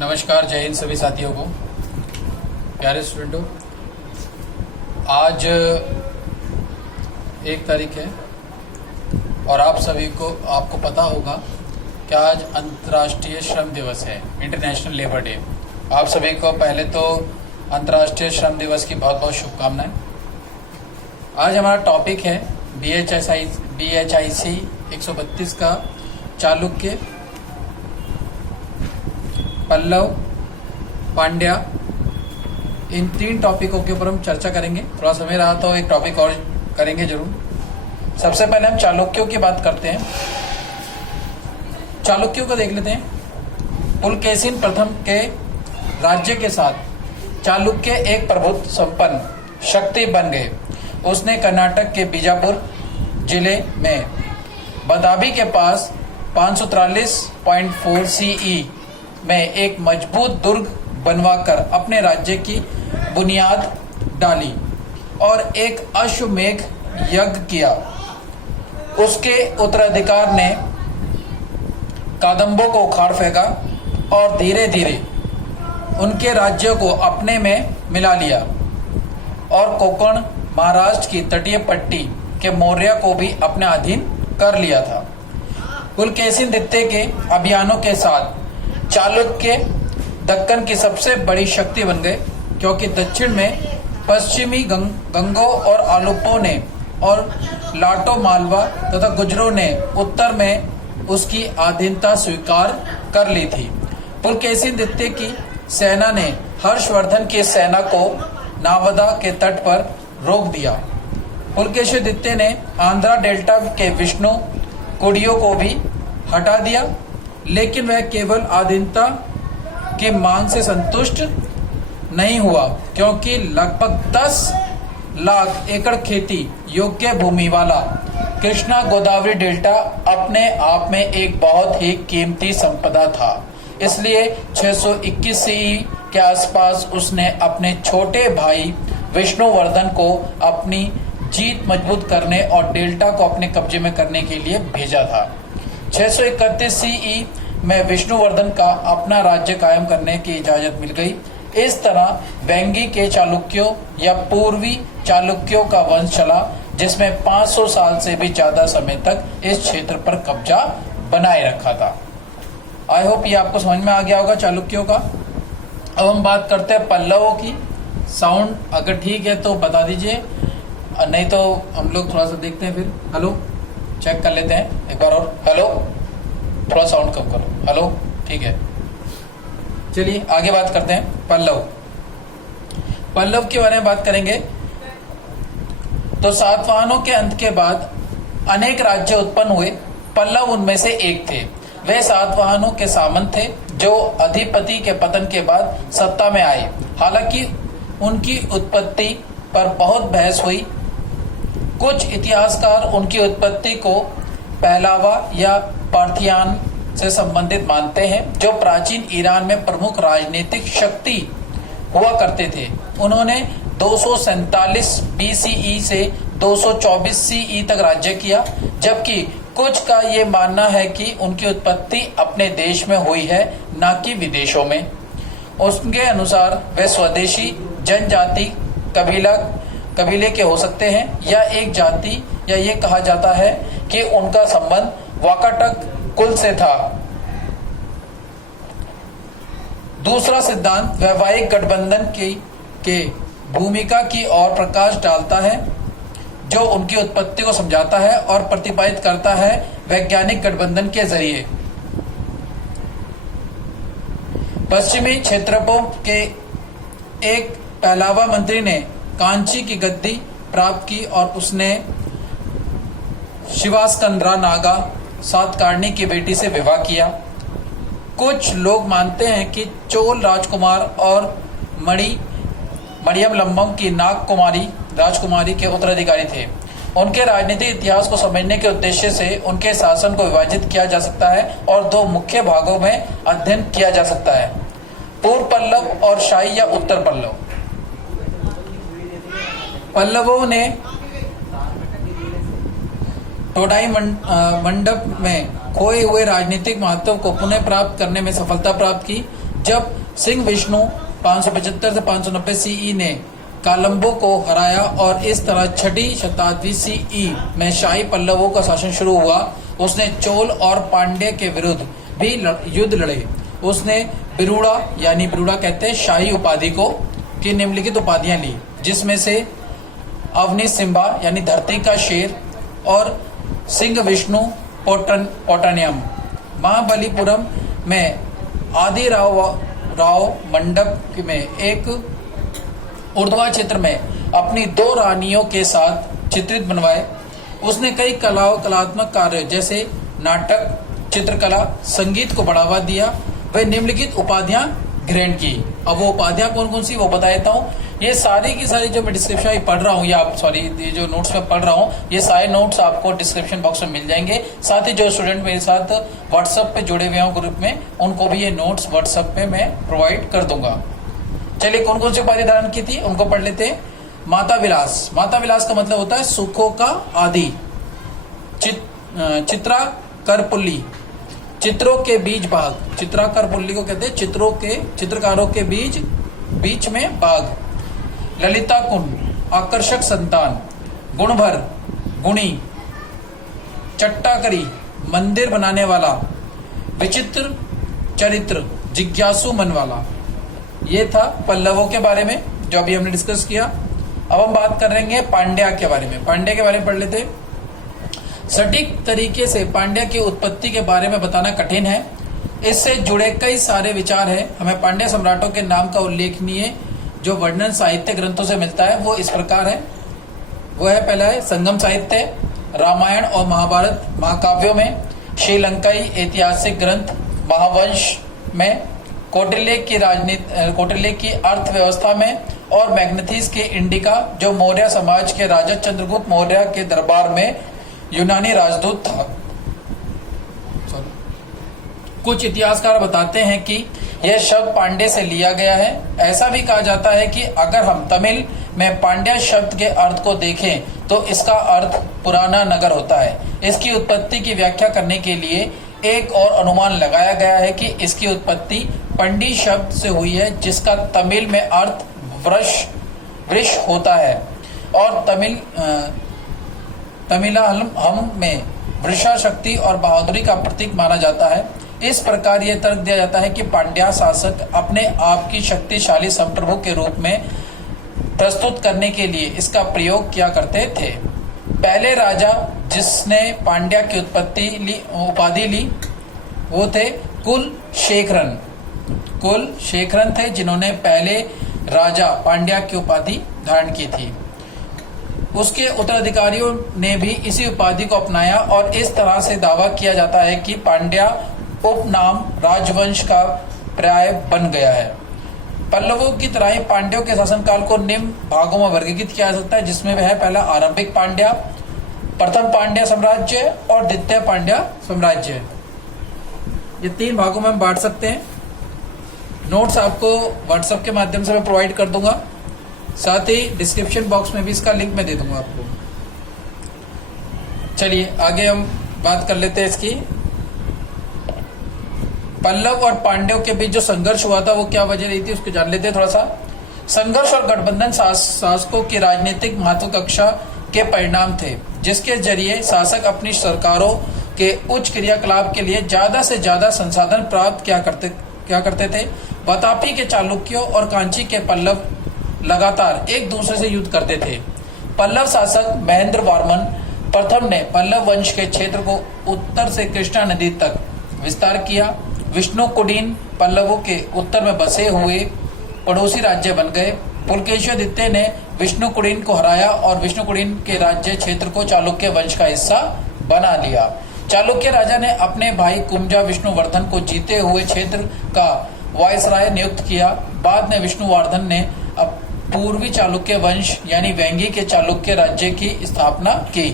नमस्कार, जय हिंद सभी साथियों को। प्यारे स्टूडेंटों, आज 1 तारीख है और आप सभी को आपको पता होगा कि आज अंतर्राष्ट्रीय श्रम दिवस है, इंटरनेशनल लेबर डे। आप सभी को पहले तो अंतर्राष्ट्रीय श्रम दिवस की बहुत बहुत शुभकामनाएं। आज हमारा टॉपिक है BHIC 132 का चालुक्य, पल्लव, पांड्या, इन 3 टॉपिकों के ऊपर हम चर्चा करेंगे। थोड़ा समय रहा तो एक टॉपिक और करेंगे जरूर। सबसे पहले हम चालुक्यों की बात करते हैं। चालुक्यों को देख लेते हैं। पुलकेशिन प्रथम के राज्य के साथ चालुक्य एक प्रभुत्व संपन्न शक्ति बन गए। उसने कर्नाटक के बीजापुर जिले में बदामी के पास 543.4 CE में एक मजबूत दुर्ग बनवाकर अपने राज्य की बुनियाद डाली और एक अश्वमेध यज्ञ किया। उसके उत्तराधिकार ने कादम्बों को उखाड़ फेंका और धीरे धीरे उनके राज्यों को अपने में मिला लिया और कोंकण, महाराष्ट्र की तटीय पट्टी के मौर्य को भी अपने अधीन कर लिया था। पुलकेशिन द्वितीय के अभियानों के साथ चालुक्य दक्कन की सबसे बड़ी शक्ति बन गए, क्योंकि दक्षिण में पश्चिमी गंगों और आलुपों ने और लाटो, मालवा तथा गुजरों ने उत्तर में उसकी अधीनता स्वीकार कर ली थी। पुलकेशिन द्वितीय की सेना ने हर्षवर्धन की सेना को नावदा के तट पर रोक दिया। पुलकेशिन द्वितीय ने आंध्रा डेल्टा के विष्णु कुड़ियों को भी हटा दिया, लेकिन वह केवल अधीनता की मांग से संतुष्ट नहीं हुआ, क्योंकि लगभग 10 लाख एकड़ खेती योग्य भूमि वाला कृष्णा गोदावरी डेल्टा अपने आप में एक बहुत ही कीमती संपदा था। इसलिए 621 CE के आसपास उसने अपने छोटे भाई विष्णुवर्धन को अपनी जीत मजबूत करने और डेल्टा को अपने कब्जे में करने के लिए भेजा था। 631 CE में विष्णुवर्धन का अपना राज्य कायम करने की इजाजत मिल गई। इस तरह वेंगी के चालुक्यों या पूर्वी चालुक्यों का वंश चला, जिसमें 500 साल से भी ज्यादा समय तक इस क्षेत्र पर कब्जा बनाए रखा था। आई होप ये आपको समझ में आ गया होगा चालुक्यों का। अब हम बात करते हैं पल्लवों की। साउंड अगर ठीक है तो बता दीजिए, नहीं तो हम लोग थोड़ा सा देखते हैं। फिर हेलो चेक कर लेते हैं एक बार और। हेलो, थोड़ा साउंड कम करो। हेलो, ठीक है। चलिए आगे बात करते हैं। पल्लव के बारे में बात करेंगे तो सातवाहनों के अंत के बाद अनेक राज्य उत्पन्न हुए। पल्लव उनमें से एक थे। वे सातवाहनों के सामंत थे जो अधिपति के पतन के बाद सत्ता में आए। हालांकि उनकी उत्पत्ति पर बहुत बहस हुई। कुछ इतिहासकार उनकी उत्पत्ति को पहलावा या पार्थियान से संबंधित मानते हैं, जो प्राचीन ईरान में प्रमुख राजनीतिक शक्ति हुआ करते थे। उन्होंने 247 BCE से 224 CE तक राज्य किया, जबकि कुछ का ये मानना है कि उनकी उत्पत्ति अपने देश में हुई है, न कि विदेशों में। उनके अनुसार वे स्वदेशी जनजाति कबीले के हो सकते हैं या एक जाति, या ये कहा जाता है कि उनका संबंध वाकाटक कुल से था। दूसरा सिद्धांत वैवाहिक गठबंधन के भूमिका की ओर प्रकाश डालता है, जो उनकी उत्पत्ति को समझाता है और प्रतिपादित करता है वैज्ञानिक गठबंधन के जरिए। पश्चिमी क्षेत्रपों के एक पहलावा मंत्री ने कांची की गद्दी प्राप्त की और उसने शिवास्कंद्रा नागा सातकर्णी की बेटी से विवाह किया। कुछ लोग मानते हैं कि चोल राजकुमार और मरियम की नाग कुमारी राजकुमारी के उत्तराधिकारी थे। उनके राजनीतिक इतिहास को समझने के उद्देश्य से उनके शासन को विभाजित किया जा सकता है और 2 मुख्य भागों में अध्ययन किया जा सकता है, पूर्व पल्लव और शाही या उत्तर पल्लव। पल्लवों ने टोडाई मंडप में खोए हुए राजनीतिक महत्व को पुनः प्राप्त करने में सफलता प्राप्त की। जब सिंह विष्णु 575 से 590 सीई ने कालंबो को हराया और इस तरह छठी शताब्दी सीई में शाही पल्लवों का शासन शुरू हुआ, उसने चोल और पांड्य के विरुद्ध भी युद्ध लड़े। उसने बिरूड़ा यानी बिरूड़ा कहते हैं शाही उपाधि को की निम्नलिखित उपाधियां ली, जिसमें से अवनी सिम्बा यानी धरती का शेर और सिंह विष्णु पोटनियम। महाबलीपुरम में आदि राव मंडप में एक उर्ध्वा चित्र में अपनी 2 रानियों के साथ चित्रित बनवाए। उसने कई कलात्मक कार्य जैसे नाटक, चित्रकला, संगीत को बढ़ावा दिया। वह निम्नलिखित उपाधियां ग्रहण की। अब वो उपाधियां कौन कौन सी वो बता देता हूँ। ये सारी की सारी जो मैं डिस्क्रिप्शन पढ़ रहा हूँ या ये जो नोट्स में पढ़ रहा हूँ, ये सारे नोट्स आपको डिस्क्रिप्शन बॉक्स में मिल जाएंगे। साथ ही जो स्टूडेंट मेरे साथ व्हाट्सएप पे जुड़े हुए हैं ग्रुप में, उनको भी ये नोट्स व्हाट्सएप पे मैं प्रोवाइड कर दूंगा। चलिए कौन कौन सी उपाधि धारण की थी उनको पढ़ लेते हैं। माता विलास। माता विलास का मतलब होता है सुखों का आदि। चित्राकर पुल्ली, चित्रों के बीच बाग। चित्राकर पुल्ली को कहते हैं चित्रकारों के बीच में बाग। ललिता कुंड, आकर्षक संतान। गुणभर, गुणी। चट्टाकरी, मंदिर बनाने वाला। विचित्र चरित्र, जिज्ञासु मन वाला। ये था पल्लवों के बारे में जो अभी हमने डिस्कस किया। अब हम बात कर रहे हैं पांड्या के बारे में। पांड्या के बारे में पढ़ लेते हैं। सटीक तरीके से पांड्या की उत्पत्ति के बारे में बताना कठिन है। इससे जुड़े कई सारे विचार हैं। हमें पांड्या सम्राटों के नाम का उल्लेखनीय जो वर्णन साहित्य ग्रंथों से मिलता है वो इस प्रकार है। वो है, पहला है संगम साहित्य, रामायण और महाभारत महाकाव्यों में, श्रीलंकाई ऐतिहासिक ग्रंथ महावंश में, कौटिल्य की अर्थव्यवस्था में और मैग्नेथिस के इंडिका जो मौर्य समाज के राजा चंद्रगुप्त मौर्य के दरबार में यूनानी राजदूत था। कुछ इतिहासकार बताते हैं कि यह शब्द पांड्य से लिया गया है। ऐसा भी कहा जाता है कि अगर हम तमिल में पांड्या शब्द के अर्थ को देखें तो इसका अर्थ पुराना नगर होता है। इसकी उत्पत्ति की व्याख्या करने के लिए एक और अनुमान लगाया गया है कि इसकी उत्पत्ति पंडी शब्द से हुई है, जिसका तमिल में अर्थ वृष होता है और तमिलहम में वृषा शक्ति और बहादुरी का प्रतीक माना जाता है। इस प्रकार यह तर्क दिया जाता है कि पांड्या शासक अपने आप की शक्तिशाली संप्रभु के रूप में प्रस्तुत करने के लिए इसका प्रयोग किया करते थे। पहले राजा जिसने पांड्या की उपाधि ली वो थे कुल शेखरन थे, जिन्होंने पहले राजा पांड्या की उपाधि धारण की थी। उसके उत्तराधिकारियों ने भी इसी उपाधि को अपनाया और इस तरह से दावा किया जाता है कि पांड्या उपनाम राजवंश का पर्याय बन गया है। पल्लवों की तरह ही पांड्यों के शासनकाल को निम्न भागों में वर्गीकृत किया जा सकता है, जिसमें वह है पहला आरंभिक पांड्या, प्रथम पांड्या साम्राज्य और द्वितीय पांड्या साम्राज्य। ये 3 भागों में हम बांट सकते हैं। नोट्स आपको व्हाट्सएप के माध्यम से मैं प्रोवाइड कर दूंगा। साथ ही डिस्क्रिप्शन बॉक्स में भी इसका लिंक मैं दे दूंगा आपको। चलिए आगे हम बात कर लेते हैं इसकी। पल्लव और पांड्यों के बीच जो संघर्ष हुआ था वो क्या वजह रही थी उसको जान लेते हैं थोड़ा सा। संघर्ष और गठबंधन शासकों की राजनीतिक महत्वाकांक्षा के परिणाम थे, जिसके जरिए शासक अपनी सरकारों के उच्च क्रियाकलाप के लिए ज्यादा से ज्यादा संसाधन प्राप्त क्या करते थे। वातापी के चालुक्यों और कांची के पल्लव लगातार एक दूसरे से युद्ध करते थे। पल्लव शासक महेंद्र वर्मन प्रथम ने पल्लव वंश के क्षेत्र को उत्तर से कृष्णा नदी तक विस्तार किया। विष्णुकुडीन पल्लवों के उत्तर में बसे हुए पड़ोसी राज्य बन गए। पुलकेशिन द्वितीय ने विष्णुकुडीन को हराया और विष्णुकुडीन के राज्य क्षेत्र को चालुक्य वंश का हिस्सा बना लिया। चालुक्य राजा ने अपने भाई कुंजा विष्णुवर्धन को जीते हुए क्षेत्र का वायसराय नियुक्त किया। बाद में विष्णुवर्धन ने पूर्वी चालुक्य वंश यानी वेंगी के चालुक्य राज्य की स्थापना की।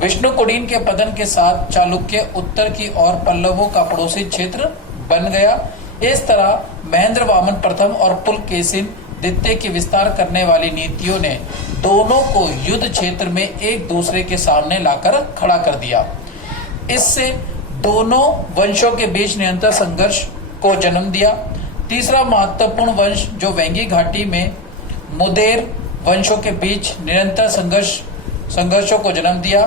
विष्णुकुडीन के पतन के साथ चालुक्य उत्तर की ओर पल्लवों का पड़ोसी क्षेत्र बन गया। इस तरह महेंद्र वामन प्रथम और पुलकेशिन द्वितीय की विस्तार करने वाली नीतियों ने दोनों को युद्ध क्षेत्र में एक दूसरे के सामने लाकर खड़ा कर दिया। इससे दोनों वंशों के बीच निरंतर संघर्ष को जन्म दिया। तीसरा महत्वपूर्ण वंश जो वेंगी घाटी में मुदेर वंशों के बीच निरंतर संघर्षों को जन्म दिया।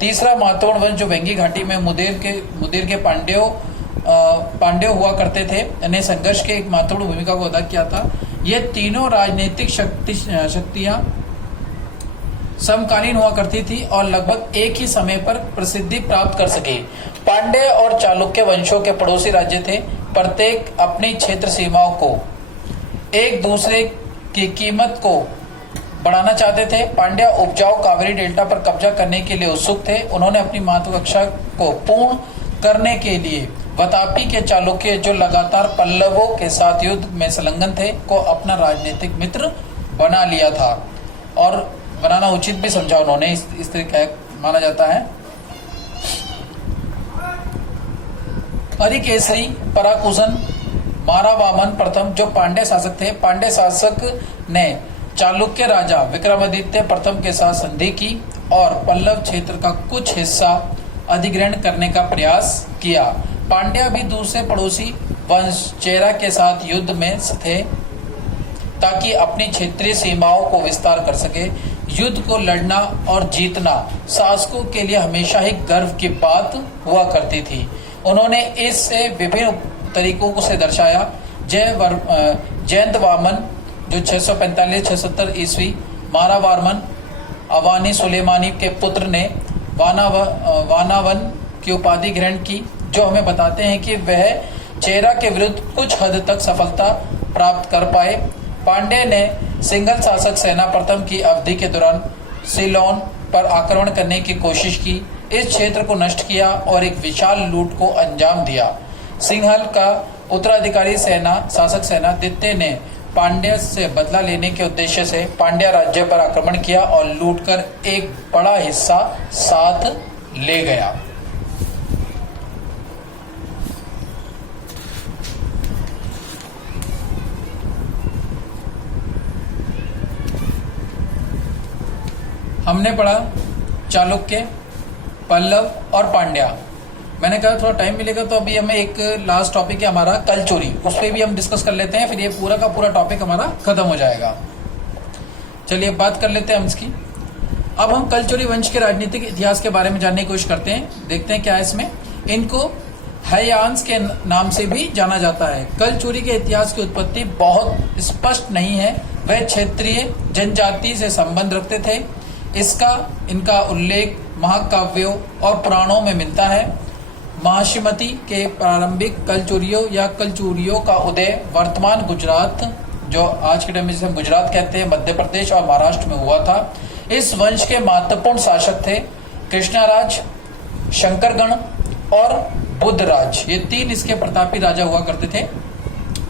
तीसरा महत्वपूर्ण वंश जो वेंगी घाटी में मुदेर के पांड्यों हुआ करते थे, इन्हें संघर्ष के एक महत्वपूर्ण भूमिका को अदा किया था। ये तीनों राजनीतिक शक्तियां समकालीन हुआ करती थी और लगभग एक ही समय पर प्रसिद्धि प्राप्त कर सके। पांड्य और चालुक्य वंशों के पड़ोसी राज्य थे, प्रत्येक अपनी क्षेत्र सीमाओं को एक दूसरे की कीमत को बढ़ाना चाहते थे। पांड्या उपजाऊ कावेरी डेल्टा पर कब्जा करने के लिए उत्सुक थे। उन्होंने अपनी महत्वाकांक्षा को पूर्ण करने के लिए वतापी के चालुक्य, जो लगातार पल्लवों के साथ युद्ध में संलग्न थे, को अपना राजनीतिक मित्र बना लिया था और बनाना उचित भी समझा उन्होंने। इस तरीके माना जाता है। हरिकेसरी पराकुशन मारावामन प्रथम जो पांड्य शासक थे, पांड्य शासक ने चालुक्य राजा विक्रमादित्य प्रथम के साथ संधि की और पल्लव क्षेत्र का कुछ हिस्सा अधिग्रहण करने का प्रयास किया। पांड्या भी दूसरे पड़ोसी वंश चेरा के साथ युद्ध में थे ताकि अपनी क्षेत्रीय सीमाओं को विस्तार कर सके। युद्ध को लड़ना और जीतना शासकों के लिए हमेशा ही गर्व की बात हुआ करती थी। उन्होंने इससे विभिन्न तरीकों से दर्शाया। जयंत वामन जो 645-670 ईस्वी, मारावारमन अवानी सुलेमानी के पुत्र ने वानावन की उपाधि ग्रहण की, जो हमें बताते हैं कि वह चेरा के विरुद्ध कुछ हद तक सफलता प्राप्त कर पाए। पांड्य ने सिंगल शासक सेना प्रथम की अवधि के दौरान सिलोन पर आक्रमण करने की कोशिश की, इस क्षेत्र को नष्ट किया और एक विशाल लूट को अंजाम दिया। सिंहल का उत्तराधिकारी शासक सेनादित्य ने पांड्य से बदला लेने के उद्देश्य से पांड्या राज्य पर आक्रमण किया और लूटकर एक बड़ा हिस्सा साथ ले गया। हमने पढ़ा चालुक्य, पल्लव और पांड्या। मैंने कहा थोड़ा टाइम मिलेगा तो अभी हमें एक लास्ट टॉपिक है हमारा कलचुरी, उस पर भी हम डिस्कस कर लेते हैं, फिर ये पूरा का पूरा टॉपिक हमारा खत्म हो जाएगा। चलिए बात कर लेते हैं हम इसकी। अब हम कलचुरी वंश के राजनीतिक इतिहास के बारे में जानने की कोशिश करते हैं। देखते हैं क्या है इसमें। इनको हैयांस के नाम से भी जाना जाता है। कलचुरी के इतिहास की उत्पत्ति बहुत स्पष्ट नहीं है। वह क्षेत्रीय जनजाति से संबंध रखते थे। इनका उल्लेख महाकाव्यों और पुराणों में मिलता है। महाशिमती के प्रारंभिक कलचुरियों का उदय वर्तमान गुजरात, जो आज के टाइम में जिसे हम गुजरात कहते हैं, मध्य प्रदेश और महाराष्ट्र में हुआ था। इस वंश के महत्वपूर्ण शासक थे कृष्णराज, शंकरगण और बुद्धराज। ये तीन इसके प्रतापी राजा हुआ करते थे।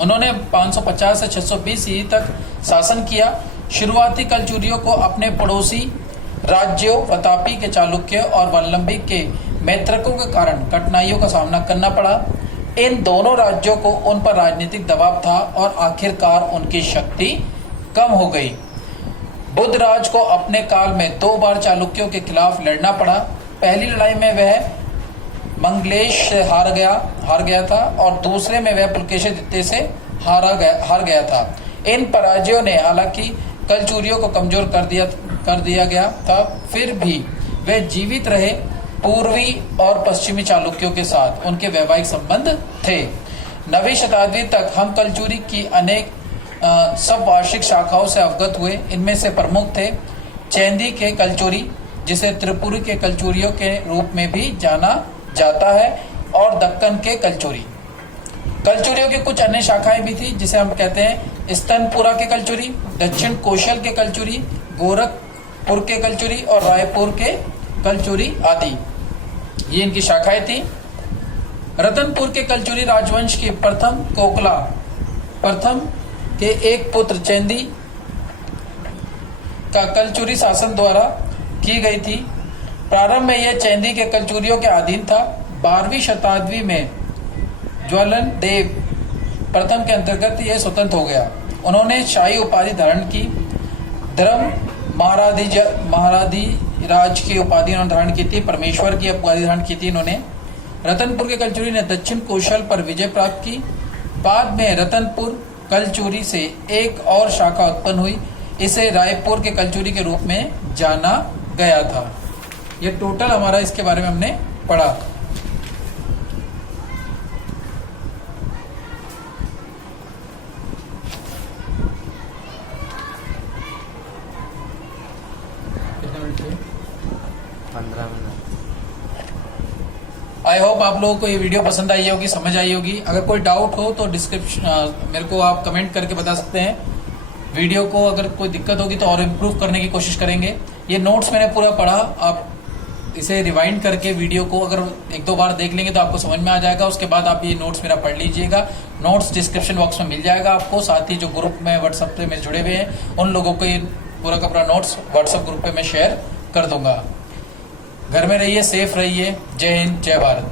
उन्होंने 550 से 620 ईस्वी तक शासन किया। शुरुआती कलचुरियों को अपने पड़ोसी राज्यों वतापी के चालुक्य और वल्लभी के मैत्रकों के कारण कठिनाइयों का सामना करना पड़ा। इन दोनों राज्यों को उन पर राजनीतिक दबाव था और आखिरकार उनकी शक्ति कम हो गई। बुद्धराज को अपने काल में 2 बार चालुक्यों के खिलाफ लड़ना पड़ा। पहली लड़ाई में वह मंगलेश से हार गया था और दूसरे में वह पुलकेशिन से हार गया था। इन पराजयों ने हालांकि कलचुरियों को कमजोर कर दिया गया था, फिर भी वे जीवित रहे। पूर्वी और पश्चिमी चालुक्यों के साथ उनके वैवाहिक संबंध थे। 9वीं शताब्दी तक हम कलचुरी की अनेक सब वार्षिक शाखाओं से अवगत हुए। इनमें से प्रमुख थे चैंदी के कलचुरी, जिसे त्रिपुरी के कलचुरियों के रूप में भी जाना जाता है, और दक्कन के कलचुरी। कलचुरियों की कुछ अन्य शाखाएं भी थी, जिसे हम कहते हैं स्तनपुरा के कलचुरी, दक्षिण कौशल के कलचुरी, गोरखपुर के कलचुरी और रायपुर के कलचुरी आदि। ये इनकी शाखाएं थी। रतनपुर के कलचुरी राजवंश की प्रथम के एक पुत्र चैंदी का कलचुरी शासन द्वारा की गई थी। प्रारंभ में यह चैंदी के कलचुरियों के अधीन था। 12वीं शताब्दी में ज्वलन देव प्रथम के अंतर्गत यह स्वतंत्र हो गया। उन्होंने शाही उपाधि धारण की। धर्म महाराधिराज की उपाधि उन्होंने धारण की थी। परमेश्वर की उपाधि धारण की थी इन्होंने। रतनपुर के कलचुरी ने दक्षिण कौशल पर विजय प्राप्त की। बाद में रतनपुर कलचुरी से एक और शाखा उत्पन्न हुई, इसे रायपुर के कलचुरी के रूप में जाना गया था। ये टोटल हमारा इसके बारे में हमने पढ़ा। कितने मिनट हुए? 15 मिनट। आई होप आप लोगों को ये वीडियो पसंद आई होगी, समझ आई होगी। अगर कोई डाउट हो तो डिस्क्रिप्शन मेरे को आप कमेंट करके बता सकते हैं। वीडियो को अगर कोई दिक्कत होगी तो और इम्प्रूव करने की कोशिश करेंगे। ये नोट्स मैंने पूरा पढ़ा, आप इसे रिवाइंड करके वीडियो को अगर 1-2 बार देख लेंगे तो आपको समझ में आ जाएगा। उसके बाद आप ये नोट्स मेरा पढ़ लीजिएगा। नोट्स डिस्क्रिप्शन बॉक्स में मिल जाएगा आपको। साथ ही जो ग्रुप में व्हाट्सएप में जुड़े हुए हैं उन लोगों को ये पूरा का पूरा नोट्स व्हाट्सएप ग्रुप पे मैं शेयर कर दूंगा। घर में रहिए, सेफ रहिए। जय हिंद, जय भारत।